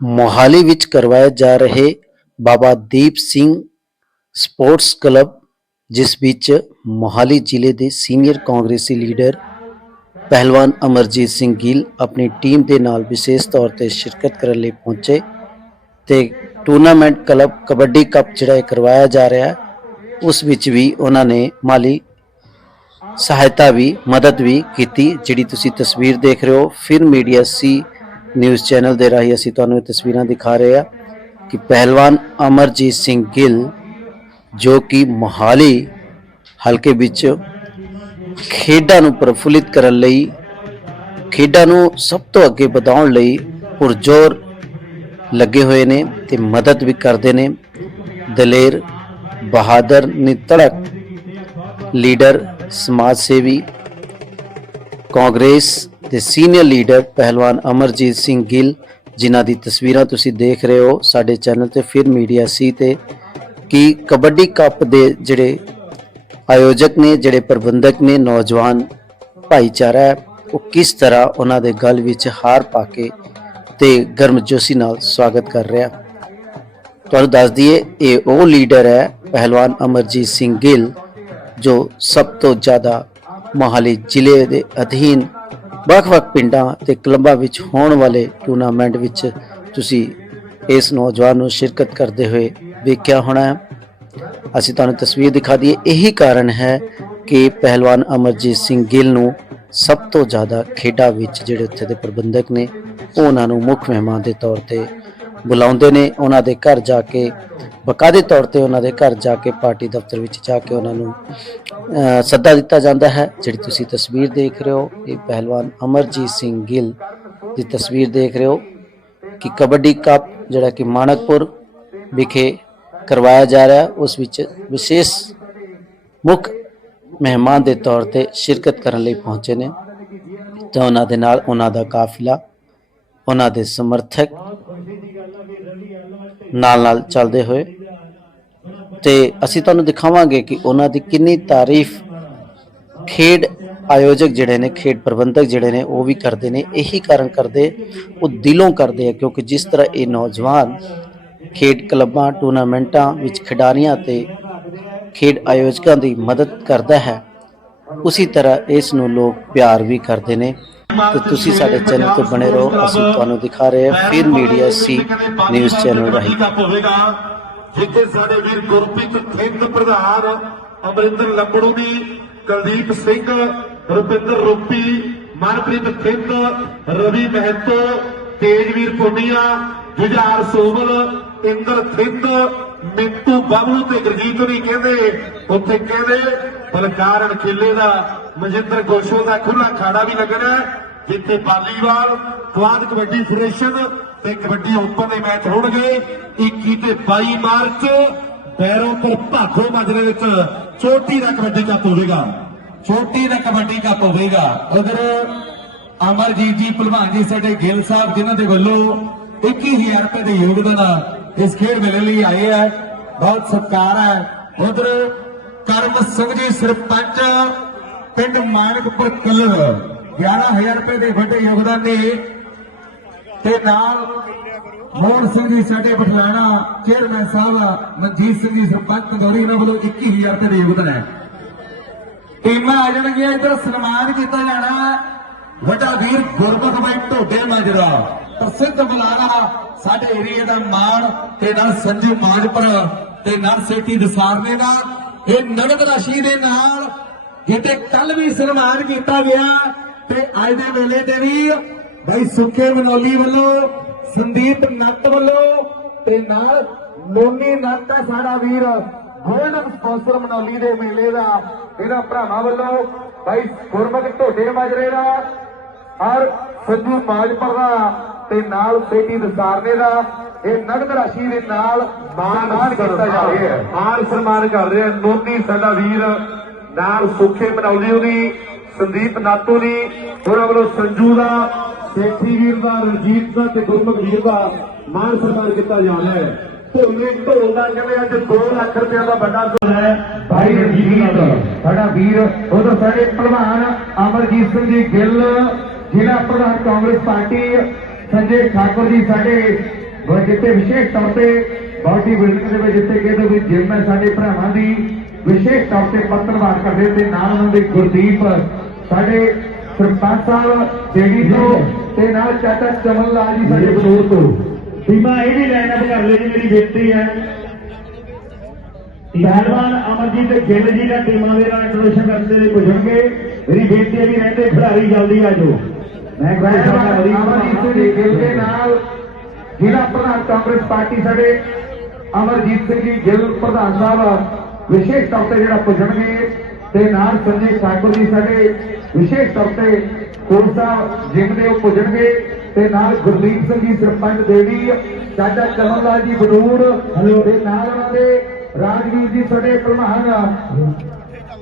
ਮੋਹਾਲੀ ਵਿੱਚ ਕਰਵਾਏ ਜਾ ਰਹੇ ਬਾਬਾ ਦੀਪ ਸਿੰਘ ਸਪੋਰਟਸ ਕਲੱਬ, ਜਿਸ ਵਿੱਚ ਮੋਹਾਲੀ ਜ਼ਿਲ੍ਹੇ ਦੇ ਸੀਨੀਅਰ ਕਾਂਗਰਸੀ ਲੀਡਰ ਪਹਿਲਵਾਨ ਅਮਰਜੀਤ ਸਿੰਘ ਗਿੱਲ ਆਪਣੀ ਟੀਮ ਦੇ ਨਾਲ ਵਿਸ਼ੇਸ਼ ਤੌਰ ਤੇ ਸ਼ਿਰਕਤ ਕਰਨ ਲਈ ਪਹੁੰਚੇ ਤੇ ਟੂਰਨਾਮੈਂਟ ਕਲੱਬ ਕਬੱਡੀ ਕੱਪ ਜਿਹੜਾ ਇਹ ਕਰਵਾਇਆ ਜਾ ਰਿਹਾ, ਉਸ ਵਿੱਚ ਵੀ ਉਹਨਾਂ ਨੇ ਮਾਲੀ ਸਹਾਇਤਾ ਵੀ, ਮਦਦ ਵੀ ਕੀਤੀ, ਜਿਹੜੀ ਤੁਸੀਂ ਤਸਵੀਰ ਦੇਖ ਰਹੇ ਹੋ। ਫਿਰ ਮੀਡੀਆ ਸੀ ਨਿਊਜ਼ ਚੈਨਲ ਦੇ ਰਾਹੀਂ ਅਸੀਂ ਤੁਹਾਨੂੰ ਇਹ ਤਸਵੀਰਾਂ ਦਿਖਾ ਰਹੇ ਹਾਂ ਕਿ ਪਹਿਲਵਾਨ ਅਮਰਜੀਤ ਸਿੰਘ ਗਿੱਲ ਜੋ ਕਿ ਮੋਹਾਲੀ ਹਲਕੇ ਵਿੱਚ ਖੇਡਾਂ ਨੂੰ ਪ੍ਰਫੁੱਲਿਤ ਕਰਨ ਲਈ, ਖੇਡਾਂ ਨੂੰ ਸਭ ਤੋਂ ਅੱਗੇ ਵਧਾਉਣ ਲਈ ਪੁਰਜੋਰ ਲੱਗੇ ਹੋਏ ਨੇ ਤੇ ਮਦਦ ਵੀ ਕਰਦੇ ਨੇ। ਦਲੇਰ ਬਹਾਦਰ ਨਿਤੜਕ ਲੀਡਰ ਸਮਾਜ ਸੇਵੀ ਕਾਂਗਰਸ ਦੇ ਸੀਨੀਅਰ ਲੀਡਰ ਪਹਿਲਵਾਨ ਅਮਰਜੀਤ ਸਿੰਘ ਗਿੱਲ, ਜਿਨ੍ਹਾਂ ਦੀ ਤਸਵੀਰਾਂ ਤੁਸੀਂ ਦੇਖ ਰਹੇ ਹੋ, ਸਾਡੇ ਚੈਨਲ ਤੇ ਫਿਰ ਮੀਡੀਆ ਸੀ ਤੇ ਕਿ ਕਬੱਡੀ ਕੱਪ ਦੇ ਜਿਹੜੇ ਆਯੋਜਕ ਨੇ, ਜਿਹੜੇ ਪ੍ਰਬੰਧਕ ਨੇ, ਨੌਜਵਾਨ ਭਾਈਚਾਰਾ ਹੈ, ਉਹ ਕਿਸ ਤਰ੍ਹਾਂ ਉਹਨਾਂ ਦੇ ਗਲ ਵਿੱਚ ਹਾਰ ਪਾ ਕੇ ਤੇ ਗਰਮਜੋਸ਼ੀ ਨਾਲ ਸਵਾਗਤ ਕਰ ਰਿਹਾ। ਤੁਹਾਨੂੰ ਦੱਸ ਦਈਏ, ਇਹ ਉਹ ਲੀਡਰ ਹੈ, ਪਹਿਲਵਾਨ ਅਮਰਜੀਤ ਸਿੰਘ ਗਿੱਲ, ਜੋ ਸਭ ਤੋਂ ਜ਼ਿਆਦਾ ਮੋਹਾਲੀ ਜ਼ਿਲ੍ਹੇ ਦੇ ਅਧੀਨ ਵੱਖ-ਵੱਖ ਪਿੰਡਾਂ ਤੇ ਕਲੱਬਾਂ ਵਿੱਚ ਹੋਣ ਵਾਲੇ ਟੂਰਨਾਮੈਂਟ ਵਿੱਚ ਤੁਸੀਂ ਇਸ ਨੌਜਵਾਨ ਨੂੰ ਸ਼ਿਰਕਤ ਕਰਦੇ ਹੋਏ ਵੇਖਿਆ ਹੋਣਾ ਹੈ। ਅਸੀਂ ਤੁਹਾਨੂੰ ਤਸਵੀਰ ਦਿਖਾ ਦਈਏ, ਇਹੀ ਕਾਰਨ ਹੈ ਕਿ ਪਹਿਲਵਾਨ ਅਮਰਜੀਤ ਸਿੰਘ ਗਿੱਲ ਨੂੰ ਸਭ ਤੋਂ ਜ਼ਿਆਦਾ ਖੇਡਾਂ ਵਿੱਚ ਜਿਹੜੇ ਉੱਥੇ ਦੇ ਪ੍ਰਬੰਧਕ ਨੇ ਉਹ ਉਹਨਾਂ ਨੂੰ ਮੁੱਖ ਮਹਿਮਾਨ ਦੇ ਤੌਰ ਤੇ ਬੁਲਾਉਂਦੇ ਨੇ, ਉਹਨਾਂ ਦੇ ਘਰ ਜਾ ਕੇ, ਬਕਾਇਦੇ ਤੌਰ ਤੇ ਉਹਨਾਂ ਦੇ ਘਰ ਜਾ ਕੇ ਪਾਰਟੀ ਦਫ਼ਤਰ ਵਿੱਚ ਜਾ ਕੇ ਉਹਨਾਂ ਨੂੰ ਸੱਦਾ ਦਿੱਤਾ ਜਾਂਦਾ ਹੈ। ਜਿਹੜੀ ਤੁਸੀਂ ਤਸਵੀਰ ਦੇਖ ਰਹੇ ਹੋ, ਇਹ ਪਹਿਲਵਾਨ ਅਮਰਜੀਤ ਸਿੰਘ ਗਿੱਲ ਦੀ ਤਸਵੀਰ ਦੇਖ ਰਹੇ ਹੋ ਕਿ ਕਬੱਡੀ ਕੱਪ ਜਿਹੜਾ ਕਿ ਮਾਨਕਪੁਰ ਵਿਖੇ ਕਰਵਾਇਆ ਜਾ ਰਿਹਾ ਉਸ ਵਿੱਚ ਵਿਸ਼ੇਸ਼ ਮੁੱਖ ਮਹਿਮਾਨ ਦੇ ਤੌਰ ਤੇ ਸ਼ਿਰਕਤ ਕਰਨ ਲਈ ਪਹੁੰਚੇ ਨੇ। ਤੇ ਉਹਨਾਂ ਦੇ ਨਾਲ ਉਹਨਾਂ ਦਾ ਕਾਫਿਲਾ, ਉਹਨਾਂ ਦੇ ਸਮਰਥਕ ਨਾਲ ਨਾਲ ਚੱਲਦੇ ਹੋਏ। ਤੇ ਅਸੀਂ ਤੁਹਾਨੂੰ ਦਿਖਾਵਾਂਗੇ ਕਿ ਉਹਨਾਂ ਦੀ ਕਿੰਨੀ ਤਾਰੀਫ ਖੇਡ ਆਯੋਜਕ ਜਿਹੜੇ ਨੇ, ਖੇਡ ਪ੍ਰਬੰਧਕ ਜਿਹੜੇ ਨੇ, ਉਹ ਵੀ ਕਰਦੇ ਨੇ। ਇਹੀ ਕਾਰਨ ਕਰਦੇ, ਉਹ ਦਿਲੋਂ ਕਰਦੇ ਆ, ਕਿਉਂਕਿ ਜਿਸ ਤਰ੍ਹਾਂ ਇਹ ਨੌਜਵਾਨ ਖੇਡ ਕਲੱਬਾਂ, ਟੂਰਨਾਮੈਂਟਾਂ ਵਿੱਚ ਖਿਡਾਰੀਆਂ ਤੇ ਖੇਡ ਆਯੋਜਕਾਂ ਦੀ ਮਦਦ ਕਰਦਾ ਹੈ, ਉਸੇ ਤਰ੍ਹਾਂ ਇਸ ਨੂੰ ਲੋਕ ਪਿਆਰ ਵੀ ਕਰਦੇ ਨੇ। ਤੇ ਤੁਸੀਂ ਸਾਡੇ ਚੈਨਲ ਤੇ ਬਣੇ ਰਹੋ, ਅਸੀਂ ਤੁਹਾਨੂੰ ਦਿਖਾ ਰਹੇ ਹਾਂ, ਫਿਰ ਮੀਡੀਆ ਸੀ ਨਿਊਜ਼ ਚੈਨਲ ਰਾਹੀਂ। ਜਿੱਥੇ ਸਾਡੇ ਵੀਰ ਗੁਰਪ੍ਰੀਤ ਥਿੰਦ ਪ੍ਰਧਾਨ ਅਮਰਿੰਦਰ ਲੰਬੜੂ ਦੀ ਕੁਲਦੀਪ ਸਿੰਘ, ਰੁਪਿੰਦਰ ਰੂਪੀ, ਮਨਪ੍ਰੀਤ ਥਿੰਦ ਰਵੀ ਮਹਿਤੋ, ਤੇਜਵੀਰ ਪੁੰਨੀਆ ਜੁਝਾਰ ਸੋਮਲ ਇੰਦਰ ਥਿੰਦ ਮਿੰਟੂ ਬਬਲੂ ਤੇ ਗੁਰਜੀਤ ਵੀ ਕਹਿੰਦੇ, ਉੱਥੇ ਕਹਿੰਦੇ, ਬਲਕਾਰਨ ਖੇਲੇ ਦਾ ਮਨਜਿੰਦਰ ਗੋਸ਼ੋ ਦਾ ਖੁੱਲਾ ਖਾੜਾ ਵੀ ਲੱਗਣਾ ਜਿੱਥੇ ਬਾਲੀਵਾਲ ਕੁਆਦ ਕਬੱਡੀ ਫੈਡਰੇਸ਼ਨ ਤੇ ਕਬੱਡੀ ਓਪਨ ਦੇ ਮੈਚ ਹੋਣਗੇ 21 ਤੇ 22 ਮਾਰਚ ਬੈਰੋਪੁਰ ਭਾਖੋ ਮਾਜਰੇ ਵਿੱਚ ਚੋਟੀ ਦਾ ਕਬੱਡੀ ਕੱਪ ਹੋਵੇਗਾ। ਛੋਟੀ ਦਾ ਕਬੱਡੀ ਕੱਪ ਹੋਵੇਗਾ। ਉਧਰ ਅਮਰਜੀਤ ਜੀ, ਭਲਵਾਨ ਜੀ, ਸਾਡੇ ਗਿੱਲ ਸਾਹਿਬ, ਜਿਨ੍ਹਾਂ ਦੇ ਵੱਲੋਂ 21000 ਰੁਪਏ ਦੇ ਯੋਗਦਾਨ ਇਸ ਖੇਡ ਮੇਲੇ ਲਈ ਆਏ ਹੈ ਬਹੁਤ ਸਤਿਕਾਰ ਹੈ ਉਧਰ ਕਰਮ ਸਿੰਘ ਜੀ, ਸਰਪੰਚ, ਪਿੰਡ ਮਾਨਕਪੁਰ, ਕਲਰ। 11000 ਰੁਪਏ ਦੇ ਵੱਡੇ ਯੋਗਦਾਨ ਨੇ। ਤੇ ਨਾਲ ਮੋਹਨ ਸਿੰਘ ਜੀ ਸਾਡੇ ਬਠਲਾਣਾ ਚੇਅਰਮੈਨ ਸਾਹਿਬ, ਮਨਜੀਤ ਸਿੰਘ ਜੀ ਸਰਪੰਚ ਕੰਦੋਰੀ ਇਹਨਾਂ ਵੱਲੋਂ 21000 ਰੁਪਏ ਦੇ ਯੋਗਦਾਨ ਹੈ। ਟੀਮਾਂ ਆ ਜਾਣਗੀਆਂ, ਇੱਧਰ ਸਨਮਾਨ ਕੀਤਾ ਜਾਣਾ। ਵੱਡਾ ਵੀਰ ਗੁਰਮੁਖ ਬਾਈ ਢੋਡੇ ਮਾਜਰਾ, ਪ੍ਰਸਿੱਧ ਬੁਲਾਰਾ ਸਾਡੇ ਏਰੀਏ ਦਾ ਮਾਣ ਤੇ ਨਾਲ ਸੰਜੂ ਮਾਜਪੁਰ ਤੇ ਨਾਲ ਸੇਠੀ ਦਸਾਰਨੇ ਦਾ ਇਹ ਨਗਦ ਰਾਸ਼ੀ ਦੇ ਨਾਲ ਜਿੱਤੇ ਕੱਲ ਵੀ ਸਨਮਾਨ ਕੀਤਾ ਗਿਆ। ਤੇ ਅੱਜ ਦੇ ਵੇਲੇ ਤੇ ਵੀ ਬਾਈ ਸੁੱਖੇ ਮਨੌਲੀ ਵੱਲੋਂ, ਸੰਦੀਪ ਨੱਤ ਵੱਲੋਂ ਤੇ ਨਾਲ ਲੋਨੀ ਨੱਤ ਹੈ ਸਾਡਾ ਵੀਰ, ਗੋਲਡਨ ਸਪਾਂਸਰ ਮਨੌਲੀ ਦੇ ਮੇਲੇ ਦਾ। ਇਹਨਾਂ ਭਰਾਵਾਂ ਵੱਲੋਂ ਭਾਈ ਗੁਰਮੁਖ ਢੋਡੇ ਮਾਜਰੇ ਦਾ ਔਰ ਸੰਜੂ ਮਾਜਪੁਰ ਦਾ ਤੇ ਨਾਲ ਬੇਟੀ ਦਸਾਰਨੇ ਦਾ। ਇਹ ਨਗਦ ਰਾਸ਼ੀ ਦੇ ਨਾਲ ਮਾਨ ਕੀਤਾ ਜਾ ਰਿਹਾ ਹੈ। ਮਾਨ ਸਨਮਾਨ ਕਰ ਰਿਹਾ ਨੋਨੀ, ਸਾਡਾ ਵੀਰ, ਨਾਲ ਸੁੱਖੇ ਮਨੌਲੀ ਉਹਦੀ ਸੰਦੀਪ ਨਾਤੂ ਦੀ ਉਹਨਾਂ ਵੱਲੋਂ ਸੰਜੂ ਦਾ ਸੇਠੀ ਵੀਰ ਦਾ ਰਣਜੀਤ ਦਾ ਤੇ ਗੁਰਮੁਖ ਵੀਰ ਦਾ ਮਾਨ ਸਨਮਾਨ ਕੀਤਾ ਜਾ ਰਿਹਾ ਹੈ। ਢੋਲੇ ਢੋਲ ਦਾ ਕਹਿੰਦੇ ਅੱਜ 2 ਲੱਖ ਰੁਪਏ ਦਾ ਵੱਡਾ ਢੋਲ ਹੈ ਭਾਈ ਰਣਜੀਤ ਸਾਡਾ ਵੀਰ ਉਧਰ ਸਾਡੇ ਪ੍ਰਧਾਨ ਅਮਰਜੀਤ ਸਿੰਘ ਜੀ ਗਿੱਲ ਜ਼ਿਲ੍ਹਾ ਪ੍ਰਧਾਨ ਕਾਂਗਰਸ ਪਾਰਟੀ ਸੰਜੇ ਠਾਕੁਰ ਜੀ ਸਾਡੇ ਜਿੱਥੇ ਵਿਸ਼ੇਸ਼ ਤੌਰ ਤੇ ਬਾਡੀ ਬਿਲਡਿੰਗ ਦੇ ਵਿੱਚ ਜਿੱਥੇ ਕਹਿੰਦੇ ਵੀ ਜਿਮ ਹੈ ਸਾਡੇ ਭਰਾਵਾਂ ਦੀ ਵਿਸ਼ੇਸ਼ ਤੌਰ ਤੇ ਪੱਤਰਵਾਰ ਕਰਦੇ ਤੇ ਨਾਲ ਉਹਨਾਂ ਦੇ ਗੁਰਦੀਪ ਸਾਡੇ ਸਰਪੰਚ ਸਾਹਿਬ ਦੇਵੀ ਤੋਂ ਤੇ ਨਾਲ ਚਾਚਾ ਚਮਨ ਲਾਲ ਜੀ ਸਾਡੇ ਬਨੂਰ ਤੋਂ ਟੀਮਾਂ ਇਹ ਵੀ ਲਾਈਨ ਅਪ ਕਰ ਲਈ ਜੀ ਮੇਰੀ ਬੇਨਤੀ ਹੈ। ਪਹਿਲਵਾਨ ਅਮਰਜੀਤ ਗਿੱਲ ਜੀ ਦਾ ਟੀਮਾਂ ਦੇ ਨਾਲ ਇੰਟਰੋਡਕਸ਼ਨ ਕਰਨ ਦੇ ਲਈ ਪੁੱਜਣਗੇ। ਮੇਰੀ ਬੇਨਤੀ ਹੈ ਵੀ ਰਹਿੰਦੇ ਖਿਡਾਰੀ ਜਲਦੀ ਆ ਜਾਓ। ਮੈਂ ਕਹਿੰਦਾ ਸਾਡਾ ਅਮਰਜੀਤ ਜੀ ਗਿੱਲ ਦੇ ਨਾਲ ਜ਼ਿਲ੍ਹਾ ਪ੍ਰਧਾਨ ਕਾਂਗਰਸ ਪਾਰਟੀ ਸਾਡੇ ਅਮਰਜੀਤ ਸਿੰਘ ਜੀ ਗਿੱਲ ਪ੍ਰਧਾਨ ਸਾਹਿਬ ਵਿਸ਼ੇਸ਼ ਤੌਰ ਤੇ ਜਿਹੜਾ ਪੁੱਜਣਗੇ ਤੇ ਨਾਲ ਸੰਜੇ ਠਾਕੁਰ ਜੀ ਸਾਡੇ ਵਿਸ਼ੇਸ਼ ਤੌਰ ਤੇ ਕੋਲ ਸਾਹਿਬ ਦੇ ਉਹ ਪੁੱਜਣਗੇ ਤੇ ਨਾਲ ਗੁਰਦੀਪ ਸਿੰਘ ਜੀ, ਸਰਪੰਚ ਦੇਵੀ, ਚਾਚਾ ਚਮਨ ਲਾਲ ਜੀ ਬਨੂੜ ਤੇ ਨਾਲ ਉਹਨਾਂ ਦੇ ਰਾਜਵੀਰ ਜੀ, ਸਾਡੇ ਪ੍ਰਧਾਨ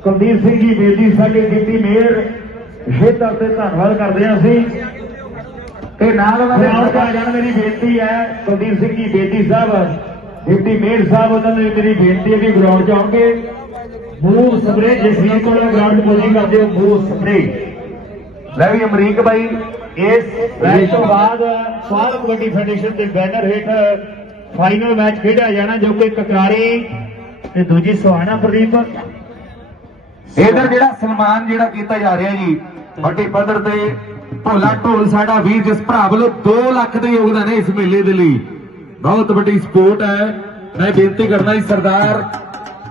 ਕੁਲਦੀਪ ਸਿੰਘ ਜੀ ਬੇਦੀ ਸਾਡੇ ਕੀਤੀ ਮੇਅਰ, ਵਿਸ਼ੇਸ਼ ਤੇ ਧੰਨਵਾਦ ਕਰਦੇ ਹਾਂ ਅਸੀਂ। ਤੇ ਨਾਲ ਉਹਨਾਂ ਦੇ ਗਰਾਊਂਡ ਮੇਰੀ ਬੇਨਤੀ ਹੈ, ਕੁਲਦੀਪ ਸਿੰਘ ਜੀ, ਬੇਦੀ ਸਾਹਿਬ, ਡਿਪਟੀ ਮੇਅਰ ਸਾਹਿਬ, ਉਹਨਾਂ ਨੂੰ ਮੇਰੀ ਬੇਨਤੀ ਹੈ ਵੀ ਗਰਾਊਂਡ 'ਚ ਆਉਣਗੇ। ਮੂੰਹ ਸਪਰੇ ਜਸਵੀਰ ਕੋਲ ਗਰਾਊਂਡ 'ਚ ਪੋਜੀ ਕਰਦੇ ਹੋ ਮੂੰਹ ਸਪਰੇ ਲੈ ਵੀ ਅਮਰੀਕ ਬਾਈ ਇਸ ਇਸ ਤੋਂ ਬਾਅਦ ਸਵਾਲ ਕਬੱਡੀ ਫੈਡਰੇਸ਼ਨ ਦੇ ਬੈਨਰ ਹੇਠ ਫਾਈਨਲ ਮੈਚ ਖੇਡਿਆ ਜਾਣਾ ਜੋ ਕਿ ਕਕਰਾਰੀ ਤੇ ਦੂਜੀ ਸੁਹਾਣਾ ਪ੍ਰਦੀਪ। ਇਧਰ ਜਿਹੜਾ ਸਨਮਾਨ ਜਿਹੜਾ ਕੀਤਾ ਜਾ ਰਿਹਾ ਜੀ ਵੱਡੇ ਪੱਧਰ ਤੇ ਢੋਲਾ ਢੋਲ ਸਾਡਾ ਵੀਰ ਜਿਸ ਭਰਾ ਵੱਲੋਂ 2 ਲੱਖ ਦੇ ਯੋਗਦਾਨ ਹੈ ਇਸ ਮੇਲੇ ਦੇ ਲਈ। ਬਹੁਤ ਵੱਡੀ ਸਪੋਰਟ ਹੈ। ਮੈਂ ਬੇਨਤੀ ਕਰਦਾ ਜੀ ਸਰਦਾਰ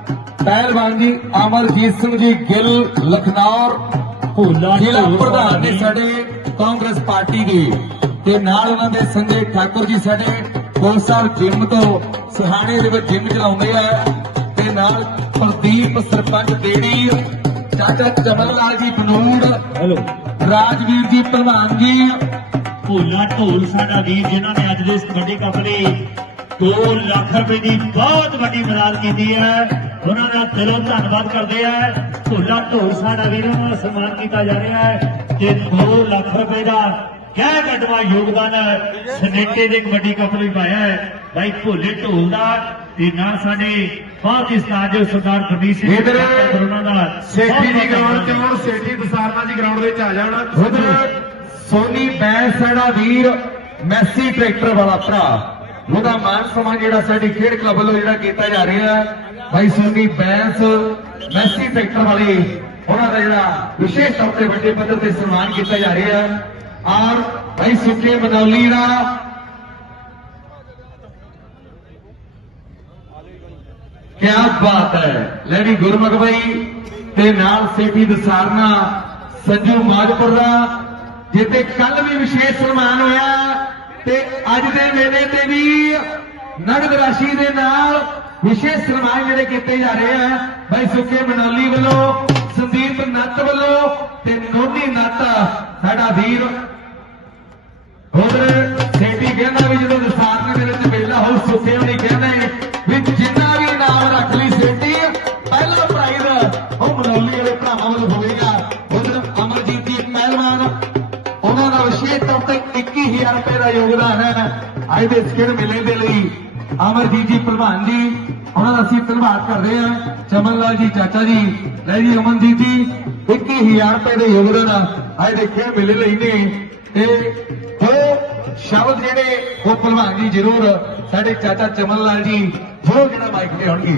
ਪਹਿਲਵਾਨ ਜੀ ਅਮਰਜੀਤ ਸਿੰਘ ਜੀ ਗਿੱਲ ਲਖਨੌਰ ਭੋਲਾ ਜ਼ਿਲ੍ਹਾ ਪ੍ਰਧਾਨ ਨੇ ਸਾਡੇ ਕਾਂਗਰਸ ਪਾਰਟੀ ਦੇ। ਤੇ ਨਾਲ ਉਹਨਾਂ ਦੇ ਸੰਜੇ ਠਾਕੁਰ ਜੀ ਸਾਡੇ ਸਾਹਿਬ ਜਿਮ ਤੋਂ ਸੁਹਾਣੇ ਦੇ ਵਿੱਚ ਜਿਮ ਚਲਾਉਂਦੇ ਆ। ਤੇ ਨਾਲ ਪ੍ਰਦੀਪ ਸਰਪੰਚ ਦੇੜੀ ਚਾਚਾ ਚਮਨ ਲਾਲ ਜੀ ਬਨੂੜ ਹੈਲੋ। ਰਾਜਵੀਰ ਜੀ ਪ੍ਰਧਾਨ ਜੀ। ਭੋਲਾ ਢੋਲ ਸਾਡਾ ਵੀਰ ਜਿਨ੍ਹਾਂ ਨੇ ਅੱਜ ਦੇ ਕਬੱਡੀ ਕੱਪ ਲਈ 2 ਲੱਖ ਰੁਪਏ ਦੀ ਬਹੁਤ ਵੱਡੀ ਮਦਦ ਕੀਤੀ ਹੈ। ਉਹਨਾਂ ਦਾ ਦਿਲੋਂ ਧੰਨਵਾਦ ਕਰਦੇ ਆ। ਭੋਲਾ ਢੋਲ ਸਾਡਾ ਵੀਰ ਦਾ ਸਨਮਾਨ ਕੀਤਾ ਜਾ ਰਿਹਾ ਹੈ ਤੇ 2 ਲੱਖ ਰੁਪਏ ਦਾ ਕਹਿ ਕੱਢਵਾ ਯੋਗਦਾਨ ਸਨੇਟੇ ਦੇ ਕਬੱਡੀ ਕੱਪ ਲਈ ਪਾਇਆ ਹੈ। ਭਾਈ ਭੋਲੇ ਢੋਲ ਦਾ ਤੇ ਨਾਲ ਸਾਡੇ ਬਹੁਤ ਹੀ ਸਤਾਜ ਸਰਦਾਰ ਗੁਰਦੀਪ ਸਿੰਘ ਇਧਰ ਉਹਨਾਂ ਦਾ ਸੇਠੀ ਦੀ ਗਰਾਊਂਡ ਚ ਹੁਣ ਸੇਠੀ ਦਸਾਰਨਾ ਜੀ ਗਰਾਊਂਡ ਵਿੱਚ ਆ ਜਾਣਾ। ਉਧਰ ਸੋਨੀ ਬੈਂਸ ਸਾਡਾ ਵੀਰ ਮੈਸੀ ਟਰੈਕਟਰ ਵਾਲਾ ਭਰਾ। ਉਹਦਾ ਮਾਨ ਸਨਮਾਨ ਜਿਹੜਾ ਸਾਡੀ ਖੇਡ ਕਲੱਬ ਵੱਲੋਂ ਜਿਹੜਾ ਕੀਤਾ ਜਾ ਰਿਹਾ ਭਾਈ ਸੋਨੀ, ਬੈਂਸ, ਮੈਸੀ ਟਰੈਕਟਰ ਵਾਲੇ ਉਹਨਾਂ ਦਾ ਜਿਹੜਾ ਵਿਸ਼ੇਸ਼ ਤੌਰ ਤੇ ਵੱਡੇ ਪੱਧਰ ਤੇ ਸਨਮਾਨ ਕੀਤਾ ਜਾ ਰਿਹਾ ਔਰ ਭਾਈ ਸੁੱਕੇ ਮਨੌਲੀ ਦਾ। ਕਿਆ ਬਾਤ ਹੈ। ਲੈਣੀ ਗੁਰਮੁਖ ਬਾਈ ਤੇ ਨਾਲ ਸੇਠੀ ਦਸਾਰਨਾ, ਸੰਜੂ ਮਾਜਪੁਰ ਦਾ ਜਿੱਤੇ ਕੱਲ ਵੀ ਵਿਸ਼ੇਸ਼ ਸਨਮਾਨ ਹੋਇਆ। ਤੇ ਅੱਜ ਦੇ ਮੇਲੇ ਤੇ ਵੀ ਨਗਦ ਰਾਸ਼ੀ ਦੇ ਨਾਲ ਵਿਸ਼ੇਸ਼ ਸਨਮਾਨ ਜਿਹੜੇ ਕੀਤੇ ਜਾ ਰਹੇ ਆ। ਬਾਈ ਸੁੱਕੇ ਮਨੌਲੀ ਵੱਲੋਂ, ਸੰਦੀਪ ਨੱਤ ਵੱਲੋਂ ਤੇ ਨੋਨੀ ਨੱਤ, ਸਾਡਾ ਵੀਰ ਉਧਰ ਦਾ ਯੋਗਦਾਨ ਹੈ। ਅੱਜ ਦੇ ਸਕਿਲ ਮੇਲੇ ਦੇ ਲਈ ਅਮਰਜੀਤ ਜੀ ਪਹਿਲਵਾਨ ਜੀ ਉਹਨਾਂ ਦਾ ਅਸੀਂ ਧੰਨਵਾਦ ਕਰਦੇ ਹਾਂ। ਚਮਨ ਲਾਲ ਜੀ ਚਾਚਾ ਜੀ ਲੈ ਜੀ ਅਮਨਜੀਤ ਜੀ 21000 ਰੁਪਏ ਦੇ ਯੋਗਦਾਨ ਅੱਜ ਦੇ ਖੇਡ ਮੇਲੇ ਲਈ ਨੇ। ਤੇ ਉਹ ਸ਼ਬਦ ਜਿਹੜੇ ਉਹ ਭਲਵਾਨ ਜੀ ਜ਼ਰੂਰ ਸਾਡੇ ਚਾਚਾ ਚਮਨ ਲਾਲ ਜੀ ਜ਼ਰੂਰ ਜਿਹੜਾ ਮਾਈਕ ਤੇ ਆਉਣਗੇ।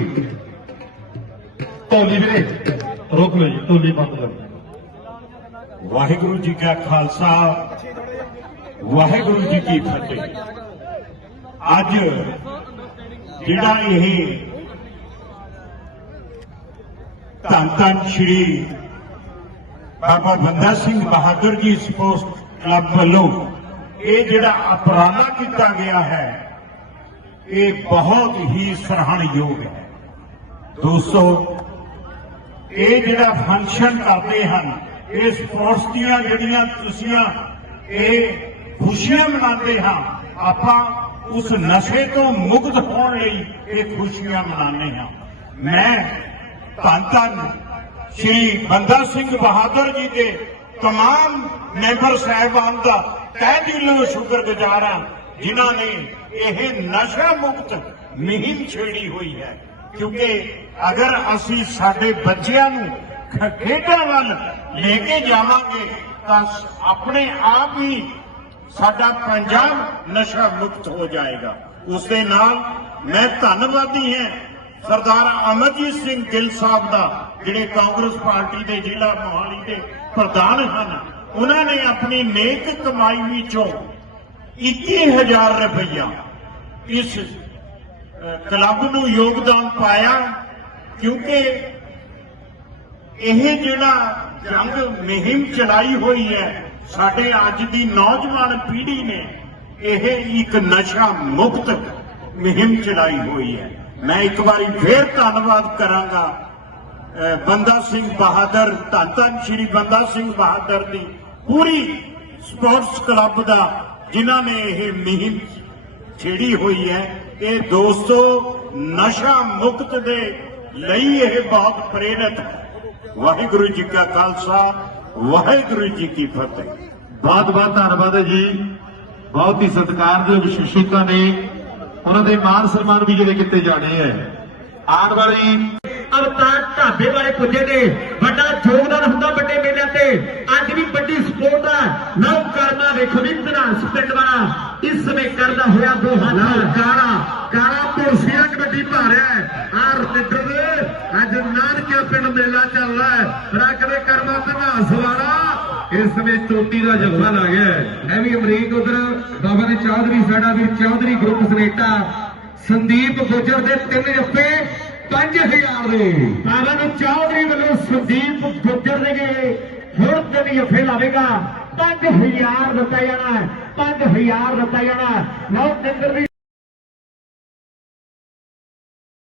ਢੋਲੀ ਵੀਰੇ ਰੋਕ ਲਓ ਜੀ ਢੋਲੀ ਬੰਦ ਕਰੋ ਵਾਹਿਗੁਰੂ ਜੀ ਕਾ ਖਾਲਸਾ ਵਾਹਿਗੁਰੂ ਜੀ ਕੀ ਫਤਿਹ ਅੱਜ ਜਿਹੜਾ ਇਹ ਧੰਨ ਧੰਨ ਸ਼੍ਰੀ ਬਾਬਾ ਬੰਦਾ ਸਿੰਘ ਬਹਾਦਰ ਜੀ ਸਪੋਰਟਸ ਕਲੱਬ ਵੱਲੋਂ ਇਹ ਜਿਹੜਾ ਉਪਰਾਲਾ ਕੀਤਾ ਗਿਆ ਹੈ ਇਹ ਬਹੁਤ ਹੀ ਸਰਾਹਣਯੋਗ ਹੈ ਦੋਸਤੋ ਇਹ ਜਿਹੜਾ ਫੰਕਸ਼ਨ ਕਰਦੇ ਹਨ ਇਹ ਸਪੋਰਟਸ ਦੀਆਂ ਜਿਹੜੀਆਂ ਤੁਸੀਂ ਇਹ ਖੁਸ਼ੀਆਂ ਮਨਾਉਂਦੇ ਹਾਂ ਆਪਾਂ ਉਸ ਨਸ਼ੇ ਤੋਂ ਮੁਕਤ ਹੋਣ ਲਈ ਇਹ ਖੁਸ਼ੀਆਂ ਮਨਾਉਂਦੇ ਹਾਂ ਮੈਂ ਧੰਨ ਧੰਨ ਸ਼੍ਰੀ ਬੰਦਾ ਸਿੰਘ ਬਹਾਦਰ ਜੀ ਦੇ तमाम ਮੈਂਬਰ ਸਾਹਿਬਾਨ ਦਾ ਤਹਿ ਦਿਲੋਂ ਸ਼ੁਕਰਗੁਜ਼ਾਰ ਹਾਂ ਜਿਨ੍ਹਾਂ ਨੇ ਇਹ ਨਸ਼ਾ ਮੁਕਤ ਮੁਹਿੰਮ ਛੇੜੀ ਹੋਈ ਹੈ ਕਿਉਂਕਿ ਅਗਰ ਅਸੀਂ ਸਾਡੇ ਬੱਚਿਆਂ ਨੂੰ ਖ- ਖੇਡਾਂ ਵੱਲ ਲੈ ਕੇ ਜਾਵਾਂਗੇ ਤਾਂ ਸ- ਆਪਣੇ ਆਪ ਹੀ ਸਾਡਾ ਪੰਜਾਬ ਨਸ਼ਾ ਮੁਕਤ ਹੋ ਜਾਏਗਾ। ਉਸ ਦੇ ਨਾਲ ਮੈਂ ਧੰਨਵਾਦੀ ਹਾਂ ਸਰਦਾਰ ਅਮਰਜੀਤ ਸਿੰਘ ਗਿੱਲ ਸਾਹਿਬ ਦਾ, ਜਿਹੜੇ ਕਾਂਗਰਸ ਪਾਰਟੀ ਦੇ ਜ਼ਿਲ੍ਹਾ ਮੋਹਾਲੀ ਦੇ ਪ੍ਰਧਾਨ ਹਨ। ਉਹਨਾਂ ਨੇ ਆਪਣੀ ਨੇਕ ਕਮਾਈ ਵਿੱਚੋਂ 21000 ਰੁਪਇਆ ਇਸ ਕਲੱਬ ਨੂੰ ਯੋਗਦਾਨ ਪਾਇਆ, ਕਿਉਂਕਿ ਇਹ ਜਿਹੜਾ ਜੰਗ ਮੁਹਿੰਮ ਚਲਾਈ ਹੋਈ ਹੈ ਸਾਡੇ ਅੱਜ ਦੀ ਨੌਜਵਾਨ ਪੀੜ੍ਹੀ ਨੇ ਇਹ ਇੱਕ ਨਸ਼ਾ ਮੁਕਤ ਮੁਹਿੰਮ ਚਲਾਈ ਹੋਈ ਹੈ। ਮੈਂ ਇੱਕ ਵਾਰੀ ਫੇਰ ਧੰਨਵਾਦ ਕਰਾਂਗਾ ਬੰਦਾ ਸਿੰਘ ਬਹਾਦਰ, ਧੰਨ ਧੰਨ ਸ਼੍ਰੀ ਬੰਦਾ ਸਿੰਘ ਬਹਾਦਰ ਦੀ ਪੂਰੀ ਸਪੋਰਟਸ ਕਲੱਬ ਦਾ, ਜਿਨ੍ਹਾਂ ਨੇ ਇਹ ਮੁਹਿੰਮ ਛੇੜੀ ਹੋਈ ਹੈ। ਇਹ ਦੋਸਤੋ, ਨਸ਼ਾ ਮੁਕਤ ਦੇ ਲਈ ਇਹ ਬਹੁਤ ਪ੍ਰੇਰਿਤ। ਹੈ ਵਾਹਿਗੁਰੂ ਜੀ ਕਾ ਖਾਲਸਾ ਵਾਹਿਗੁਰੂ ਜੀ ਕੀ ਫਤਿਹ। ਬਹੁਤ ਬਹੁਤ ਧੰਨਵਾਦ ਹੈ ਜੀ। ਬਹੁਤ ਹੀ ਸਤਿਕਾਰਯੋਗ ਵਿਸ਼ੇਸ਼ਤਾ ਨੇ ਉਹਨਾਂ ਦੇ ਮਾਨ ਸਨਮਾਨ ਵੀ ਜਿਹੜੇ ਕੀਤੇ ਜਾਣੇ ਹੈ। ਆਉਣ ਵਾਲੀ ਅਵਤਾਰ ਢਾਬੇ ਵਾਲੇ ਪੁੱਜੇ ਨੇ। ਵੱਡਾ ਯੋਗਦਾਨ ਹੁੰਦਾ ਵੱਡੇ ਮੇਲਿਆਂ ਤੇ। ਅੱਜ ਵੀ ਵੱਡੀ ਸਪੋਰਟ ਆ ਨਵ ਕਰਮਾ ਵੇਖੋ ਵੀ ਧਨਾਸ ਪਿੰਡ ਵਾਲਾ ਇਸ ਸਮੇਂ ਕਰਦਾ ਹੋਇਆ ਦੋ ਹੱਥ ਕਾਰਾ ਕਾਰਾ ਪੁਰਸੀਆਂ ਕਬੱਡੀ ਪਾ ਰਿਹਾ ਹੈ। ਆ ਦੇ ਅੱਜ ਨਾਨਕਿਆ ਪਿੰਡ ਮੇਲਾ ਚੱਲ ਰਿਹਾ ਹੈ। ਰੱਖ ਕਰਮਾ ਧਨਾਸ ਵਾਲਾ ਇਸ ਸਮੇਂ ਚੋਟੀ ਦਾ ਜੱਫਾ ਲੱਗ ਗਿਆ ਹੈ। ਵੀ ਅਮਰੀਕ ਉਧਰ ਬਾਬਾ ਨੇ ਚੌਧਰੀ ਸਾਡਾ ਵੀ ਚੌਧਰੀ ਗਰੁੱਪ ਸਨੇਟਾ ਸੰਦੀਪ ਗੁੱਜਰ ਦੇ ਤਿੰਨ ਜੱਫੇ 5000 ਦੇ। ਬਾਬਾ ਨੂੰ ਚੌਧਰੀ ਵੱਲੋਂ ਸੰਦੀਪ ਗੁੱਜਰ ਦੇ ਗਏ। ਹੁਣ ਤਿੰਨ ਜੱਫੇ ਲਾਵੇਗਾ। 5000 ਦਿੱਤਾ ਜਾਣਾ ਹੈ। 5000 ਦਿੱਤਾ ਜਾਣਾ ਨੌ ਤਿੰਦਰ ਦੀ